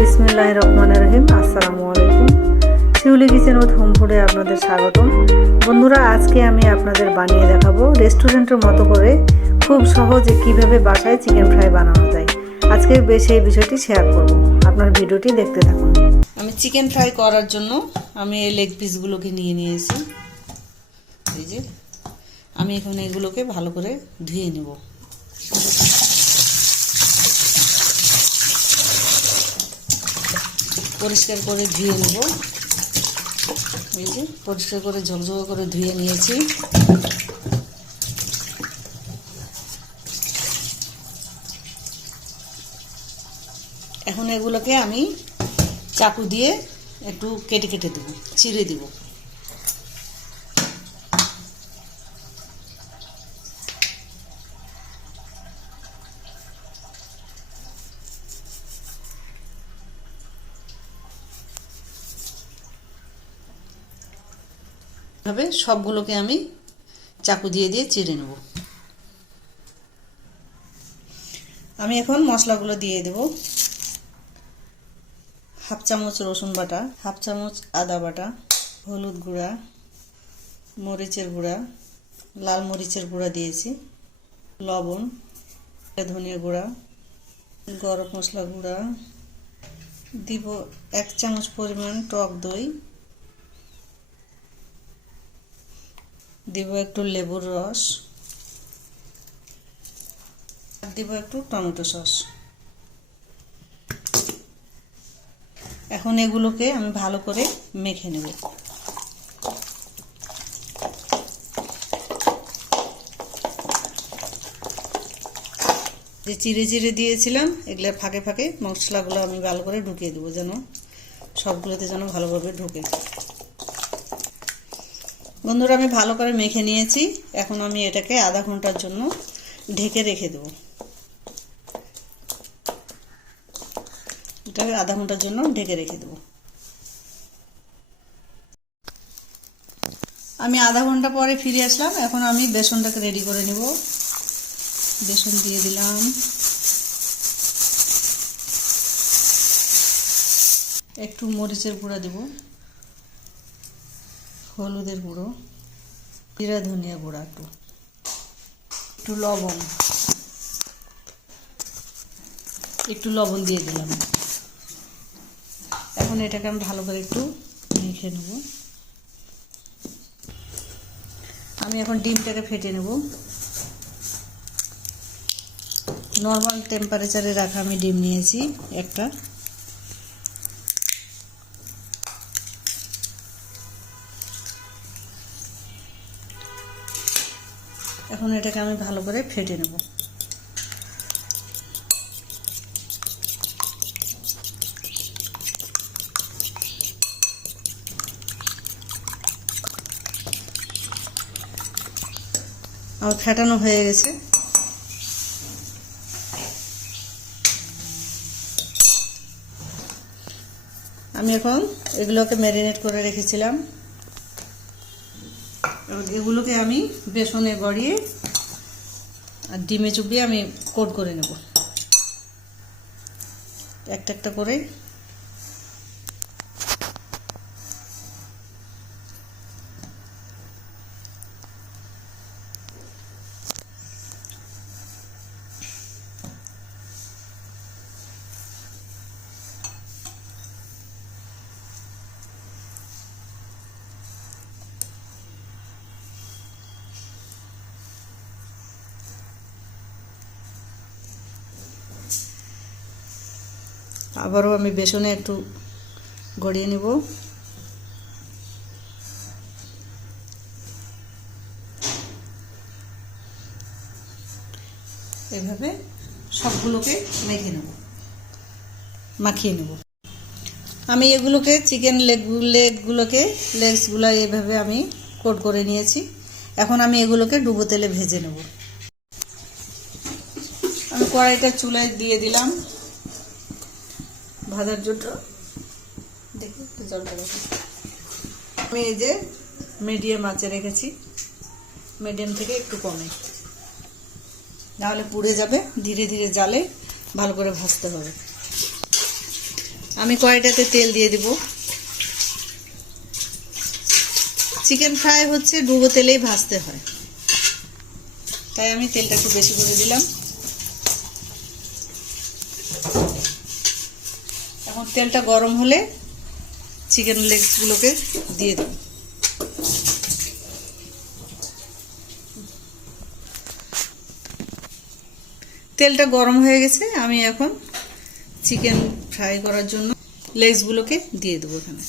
বিসমিল্লাহ রহমান রহিম আসসালামু আলাইকুম শিউলি কিচেন উইথ হোম আপনাদের স্বাগতম। বন্ধুরা, আজকে আমি আপনাদের বানিয়ে দেখাবো রেস্টুরেন্টের মতো করে খুব সহজে কীভাবে বাসায় চিকেন ফ্রাই বানানো যায়। আজকে বেশ এই বিষয়টি শেয়ার করব। আপনার ভিডিওটি দেখতে থাকুন। আমি চিকেন ফ্রাই করার জন্য আমি এই লেগ পিসগুলোকে নিয়ে নিয়েছি। এই যে, আমি এখন এগুলোকে ভালো করে ধুয়ে নেব। পরিষ্কার করে ধুয়ে নেব। এই যে পরিষ্কার করে ঝকঝক করে ধুয়ে নিয়েছি। এখন এগুলোকে আমি চাকু দিয়ে একটু কেটে কেটে দেবো চিড়ে দেব। ভাবে সবগুলোকে আমি চাকু দিয়ে দিয়ে চিড়ে নেব। আমি এখন মশলাগুলো দিয়ে দেবো। হাফ চামচ রসুন বাটা, হাফ চামচ আদা বাটা, হলুদ গুঁড়া, মরিচের গুঁড়া, লাল মরিচের গুঁড়া দিয়েছি, লবণ, ধনিয়া গুঁড়া, গরম মশলা গুঁড়া, দিব এক চামচ পরিমাণ টক দই দিব একটু লেবুর রস, আর দিব একটু টমেটো সস। এখন এগুলোকে আমি ভালো করে মেখে নেব। যে চিড়ে চিড়ে দিয়েছিলাম, এগুলো ফাঁকে ফাঁকে মশলাগুলো আমি ভালো করে ঢুকিয়ে দেবো যেন সবগুলোতে যেন ভালোভাবে ঢুকে। বন্ধুরা, আমি ভালো করে মেখে নিয়েছি। এখন আমি এটাকে আধা ঘণ্টার জন্য ঢেকে রেখে দেবো। এটাকে আধা ঘণ্টার জন্য ঢেকে রেখে দেবো। আমি আধা ঘণ্টা পরে ফিরে আসলাম। এখন আমি বেসনটাকে রেডি করে নেব। বেসন দিয়ে দিলাম। একটু মরিচের গুঁড়া দেব। হলুদের গুঁড়ো, জিরা ধনিয়া গুঁড়া একটু একটু লবণ একটু লবণ দিয়ে দিলাম। এখন এটাকে আমি ভালো করে একটু মেখে নেব। আমি এখন ডিমটাকে ফেটে নেব। নর্মাল টেম্পারেচারে রাখা আমি ডিম নিয়েছি একটা। এখন এটাকে আমি ভালো করে ফেটে নেব। আমার ফেটানো হয়ে গেছে। আমি এখন এগুলোকে ম্যারিনেট করে রেখেছিলাম। এগুলোকে আমি বেসনে গড়িয়ে আর ডিমে চুপিয়ে আমি কোট করে নেব। একটা একটা করে আবারও আমি বেসনে একটু গড়িয়ে নেব। এভাবে সবগুলোকে মেখে নেব, মাখিয়ে নেব। আমি এগুলোকে চিকেন লেগ, লেগগুলোকে, লেগসগুলো এভাবে আমি কোট করে নিয়েছি। এখন আমি এগুলোকে ডুবো তেলে ভেজে নেব। আমি কড়াইটা চুলায় দিয়ে দিলাম। ভাজার জন্য। দেখি একটু জলটা দেখি। আমি এই যে মিডিয়াম আঁচে রেখেছি। মিডিয়াম থেকে একটু কমে। নাহলে পুড়ে যাবে, ধীরে ধীরে জালে ভালো করে ভাজতে হবে। আমি কড়াইটাতে তেল দিয়ে দিব। চিকেন ফ্রাই হচ্ছে ডুবো তেলেই ভাজতে হয়। তাই আমি তেলটা একটু বেশি করে দিলাম। তেলটা গরম হলে চিকেন লেগসগুলোকে দিয়ে দেব। তেলটা গরম হয়ে গেছে, আমি এখন চিকেন ফ্রাই করার জন্য লেগসগুলোকে দিয়ে দেবো এখানে।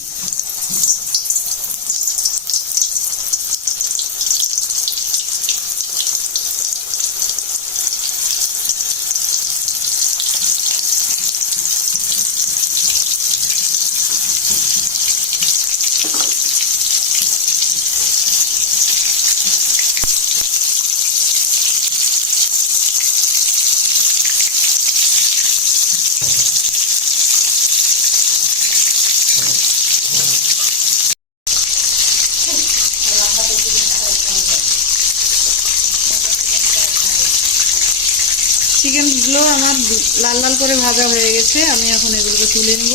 চিকেনগুলো আমার লাল লাল করে ভাজা হয়ে গেছে, আমি এখন এগুলোকে তুলে নেব।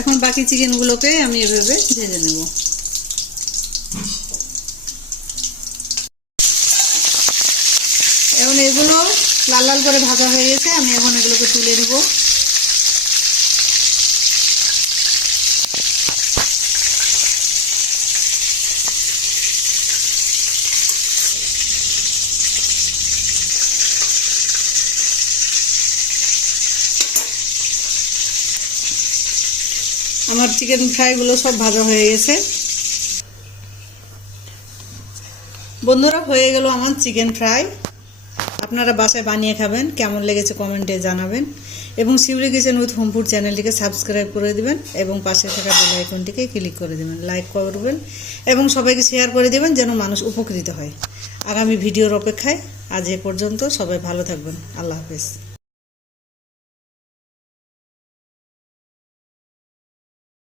এখন বাকি চিকেনগুলোকে আমি এভাবে ভেজে নেব। এখন এগুলো লাল লাল করে ভাজা হয়ে গেছে, আমি এখন এগুলোকে তুলে নেব। আমার চিকেন ফ্রাইগুলো সব ভাজা হয়ে গেছে। বন্ধুরা, হয়ে গেল আমার চিকেন ফ্রাই আপনারা বাসায় বানিয়ে খাবেন, কেমন লেগেছে কমেন্টে জানাবেন। এবং Shiuli kitchen with home food চ্যানেলটিকে সাবস্ক্রাইব করে দেবেন এবং পাশে থাকা বেল আইকনটিকে ক্লিক করে দেবেন লাইক করবেন এবং সবাইকে শেয়ার করে দেবেন যেন মানুষ উপকৃত হয়। আগামী ভিডিওর অপেক্ষায় আজ এ পর্যন্ত সবাই ভালো থাকবেন, আল্লাহ হাফেজ।